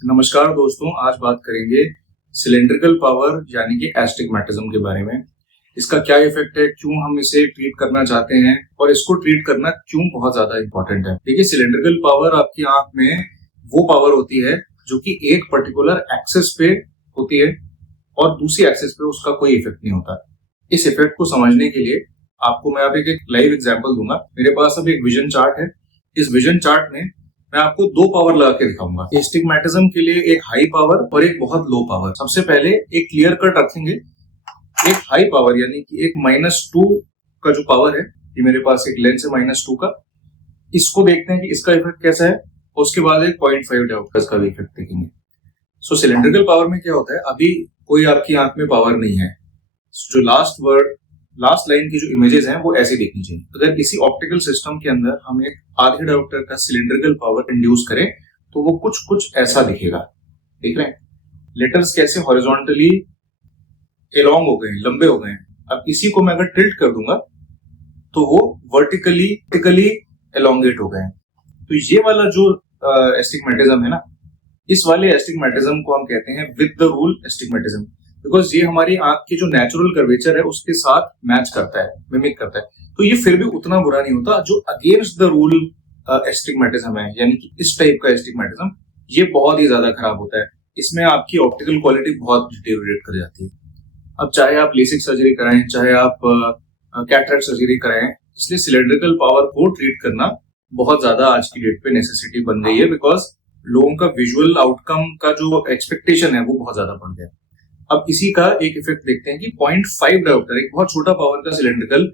नमस्कार दोस्तों, आज बात करेंगे सिलेंड्रिकल पावर यानी कि एस्टिग्मेटिज्म के बारे में। इसका क्या इफेक्ट है, क्यों हम इसे ट्रीट करना चाहते हैं और इसको ट्रीट करना क्यों बहुत ज्यादा इंपॉर्टेंट है। देखिए, सिलेंड्रिकल पावर आपकी आंख में वो पावर होती है जो कि एक पर्टिकुलर एक्सिस पे होती है और दूसरी एक्सिस पे उसका कोई इफेक्ट नहीं होता। इस इफेक्ट को समझने के लिए आपको मैं अब एक लाइव एग्जाम्पल दूंगा। मेरे पास अब एक विजन चार्ट है। इस विजन चार्ट में मैं आपको दो पावर लगा के दिखाऊंगा। एस्टिग्मेटिज्म के लिए एक हाई पावर और एक बहुत लो पावर। सबसे पहले एक क्लियर कट रखेंगे। एक हाई पावर यानी कि एक -2 का जो पावर है, ये मेरे पास एक लेंस है -2 का। इसको देखते हैं कि इसका इफेक्ट कैसा है। उसके बाद एक 0.5 डायोप्टर का भी इफेक्ट देखेंगे। सो सिलेंड्रिकल पावर में क्या होता है, अभी कोई आपकी आंख में पावर नहीं है। जो लास्ट लाइन की जो इमेजेस हैं वो ऐसी दिखनी चाहिए। अगर इसी ऑप्टिकल सिस्टम के अंदर हम एक आधे डायोप्टर का सिलेंड्रिकल पावर इंड्यूस करें तो वो कुछ ऐसा दिखेगा। देख रहे हैं, लेटर्स कैसे हॉरिजॉन्टली एलोंग हो गए, लंबे हो गए हैं। अब इसी को मैं अगर टिल्ट कर दूंगा तो वो वर्टिकली एलोंगेट हो गए हैं। तो ये वाला जो एस्टिग्मेटिज्म है ना, इस वाले एस्टिग्मेटिज्म को हम कहते हैं with the rule astigmatism, because ये हमारी आंख की जो नेचुरल कर्वेचर है उसके साथ मैच करता है, मिमिक करता है। तो ये फिर भी उतना बुरा नहीं होता। जो अगेंस्ट द रूल एस्टिग्मेटिज्म है, यानी कि इस टाइप का एस्टिग्मेटिज्म, ये बहुत ही ज्यादा खराब होता है। इसमें आपकी ऑप्टिकल क्वालिटी बहुत डिटेरियोरेट कर जाती है। अब चाहे आप लेसिक सर्जरी कराएं, चाहे आप कैटरेक्ट सर्जरी कराएं, इसलिए सिलेंड्रिकल पावर को ट्रीट करना बहुत ज्यादा आज की डेट पे नेसेसिटी बन गई है, बिकॉज लोगों का विजुअल आउटकम का जो एक्सपेक्टेशन है वो बहुत ज्यादा बढ़ गया। अब इसी का एक इफेक्ट देखते हैं कि 0.5 डायोप्टर, एक बहुत छोटा पावर का सिलेंड्रिकल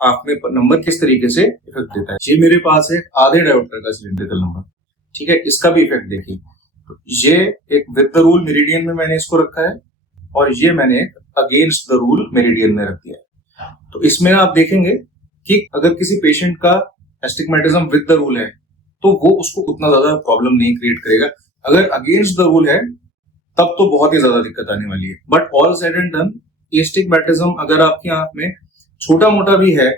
आंख में नंबर किस तरीके से इफेक्ट देता है। ये मेरे पास है आधे डायोप्टर का सिलेंड्रिकल नंबर, ठीक है। इसका भी इफेक्ट देखिए। तो ये एक विद द रूल मेरिडियन में मैंने इसको रखा है और ये मैंने एक अगेंस्ट द रूल मेरिडियन में रख दिया है। तो इसमें आप देखेंगे कि अगर किसी पेशेंट का एस्टिग्मेटिज्म विद द रूल है तो वो उसको उतना ज्यादा प्रॉब्लम नहीं क्रिएट करेगा। अगर अगेंस्ट द रूल है तब तो बहुत ही ज्यादा दिक्कत आने वाली है। But all side and done, astigmatism अगर आपकी आंख में छोटा मोटा भी है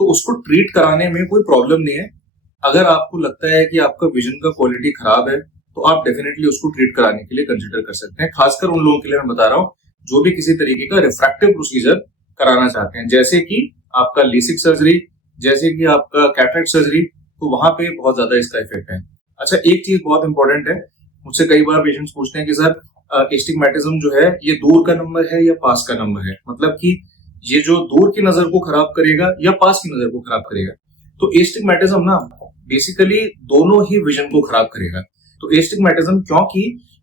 तो उसको ट्रीट कराने में कोई प्रॉब्लम नहीं है। अगर आपको लगता है कि आपका विजन का क्वालिटी खराब है तो आप डेफिनेटली उसको ट्रीट कराने के लिए कंसिडर कर सकते हैं। खासकर उन लोगों के लिए मैं बता रहा हूं जो भी किसी तरीके का रिफ्रैक्टिव प्रोसीजर कराना चाहते हैं, जैसे कि आपका लेसिक सर्जरी, जैसे कि आपका कैटरेक्ट सर्जरी, तो वहां पे बहुत ज्यादा इसका इफेक्ट है। अच्छा, एक चीज बहुत इंपॉर्टेंट है, मुझसे कई बार पेशेंट्स पूछते हैं कि सर एस्टिग्मेटिज्म जो है ये दूर का नंबर है या पास का नंबर है, मतलब कि ये जो दूर की नजर को खराब करेगा या पास की नजर को खराब करेगा। तो एस्टिग्मेटिज्म ना बेसिकली दोनों ही विजन को खराब करेगा। तो एस्टिग्मेटिज्म, क्योंकि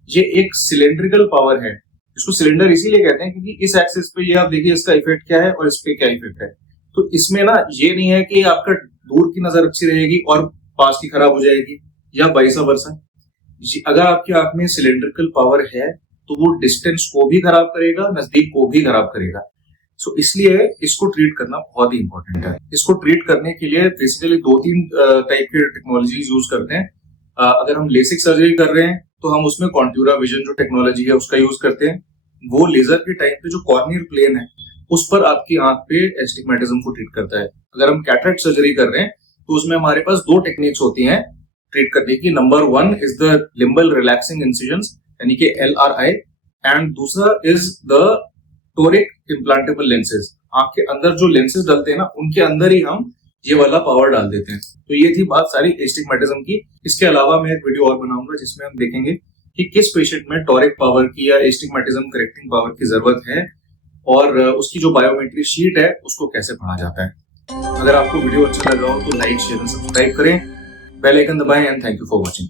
ये एक सिलेंड्रिकल पावर है, इसको सिलेंडर इसीलिए कहते हैं क्योंकि इस एक्सिस पे ये आप देखिए इसका इफेक्ट क्या है और इस पे क्या इफेक्ट है। तो इसमें ना ये नहीं है कि आपका दूर की नजर अच्छी रहेगी और पास की खराब हो जाएगी या वाइस वर्सा। अगर आपकी आंख में सिलेंड्रिकल पावर है तो वो डिस्टेंस को भी खराब करेगा, नजदीक को भी खराब करेगा। सो इसलिए इसको ट्रीट करना बहुत ही इंपॉर्टेंट है। इसको ट्रीट करने के लिए बेसिकली 2-3 टाइप के टेक्नोलॉजी यूज करते हैं। अगर हम लेसिक सर्जरी कर रहे हैं तो हम उसमें कॉन्ट्यूरा विजन जो टेक्नोलॉजी है उसका यूज करते हैं। वो लेजर के टाइम पे जो कॉर्नियल प्लेन है उस पर आपकी आंख पे एस्टिग्मेटिज्म को ट्रीट करता है। अगर हम कैटरेक्ट सर्जरी कर रहे हैं तो उसमें हमारे पास 2 टेक्निक्स होती हैं ट्रीट करने की। Number 1 is the limbal relaxing incisions यानी कि LRI, एंड दूसरा is the toric implantable lenses. आंख के अंदर जो लेंसेज डलते हैं ना, उनके अंदर ही हम ये वाला पावर डाल देते हैं। तो ये थी बात सारी एस्टिग्मेटिज्म की। इसके अलावा मैं एक वीडियो और बनाऊंगा जिसमें हम देखेंगे कि किस पेशेंट में टोरिक पावर की या एस्टिग्मेटिज्म करेक्टिंग पावर की जरूरत है और उसकी जो बायोमेट्री शीट है उसको कैसे पढ़ा जाता है। अगर आपको वीडियो अच्छा लगा हो तो लाइक, शेयर और सब्सक्राइब करें, बेल आइकन दबाएं, and thank you for watching.